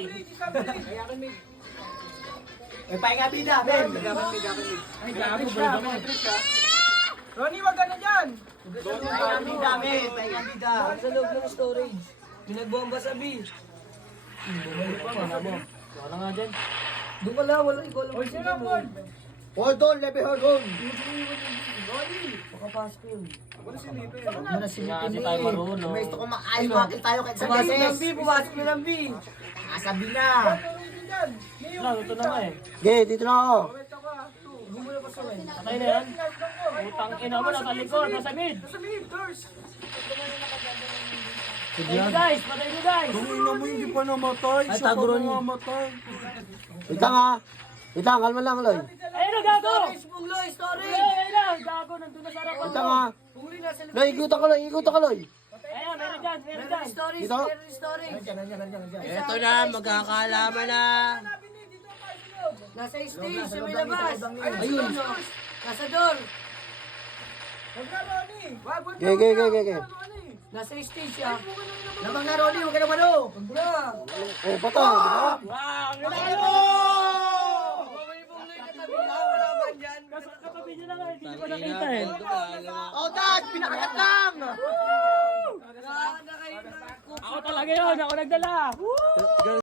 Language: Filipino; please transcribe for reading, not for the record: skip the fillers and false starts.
City. May pahinga bida, Ben. Ay, gago, bro naman. Ronnie, wag ka na dyan! Pahinga bida, Ben. Pahinga bida. Sa loob ng storage. Pinagbomba sa B. Wala nga dyan. Doon ka lang, wala ikaw lang. Hold sila, Paul! Hold on, Lepe, hold on. Makapasok yun. Nga kasi tayo marunong. May gusto ko maayos makakil tayo kahit sa Pumasok beses. ng B, pumasok na ng B. Kasabi na. Lang, ito na nga eh. Okay, dito na ako. Patay na yan. Utang ina mo, nasa likod, nasa mid. Sa mid, doors! Patay nyo guys, patay nyo guys. Ay, taguron niyo. Wait lang ha. Wait lang, kalma lang, Loy. Ayun na, gago. Storage, Pungloy, storage. Ayun na, gago, nandun na sa harapan Wait mo. lang ha. Pungloy, nasa likod. Loy, ikutan ka, Loy. Ikutan ka, Loy. Ayun, meron dyan, meron dyan. Storage, Dito? meron storage. Ito na, magkakalaman na. Nasa stage, sa may labas. Ayun. Nasa door. Wag na, Ronnie! Wag na! Okay. Nasa stage siya. Lamang na, Ronnie. Huwag ka naman, oh. Wag na. Oh, bata. Wow, ang ganda. Katabi nyo na nga, hindi nyo pa nakita eh. Oh, Dad, pinakagat lang. Nakakanda kayo ng Ako talaga yun, ako nagdala.